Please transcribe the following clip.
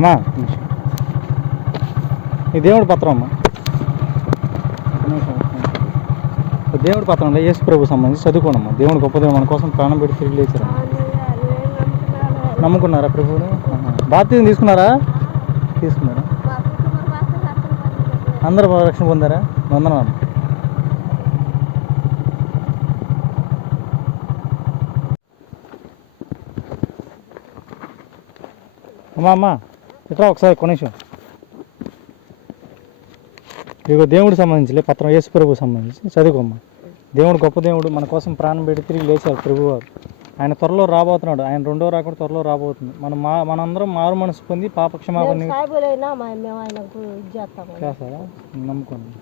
అమ్మా ఈ దేవుడి పత్రం అమ్మా, దేవుడి పత్రం యేసు ప్రభు సంబంధించి చదువుకోనమ్మా. దేవుడు గొప్ప దేవుడు, మన కోసం ప్రాణం పెట్టి తిరిగి లేచారు. నమ్ముకున్నారా ప్రభువుని? బాప్తిజం తీసుకున్నారా? తీసుకున్నారా? అందరూ రక్షణ పొందారా? వందనాలు. అమ్మా ఇట్లా ఒకసారి కొనేసాం. ఇదిగో దేవుడికి సంబంధించి పత్రం, యేసు ప్రభు సంబంధించి చదువుకోమ్మా. దేవుడు గొప్ప దేవుడు, మన కోసం ప్రాణం పెట్టి తిరిగి లేచారు ప్రభువారు. ఆయన త్వరలో రాబోతున్నాడు. ఆయన రెండో రాకుండా త్వరలో రాబోతుంది. మనందరం మారు మనసు పొంది పాపక్షమాపణ చేస్తారా? నమ్ముకోండి.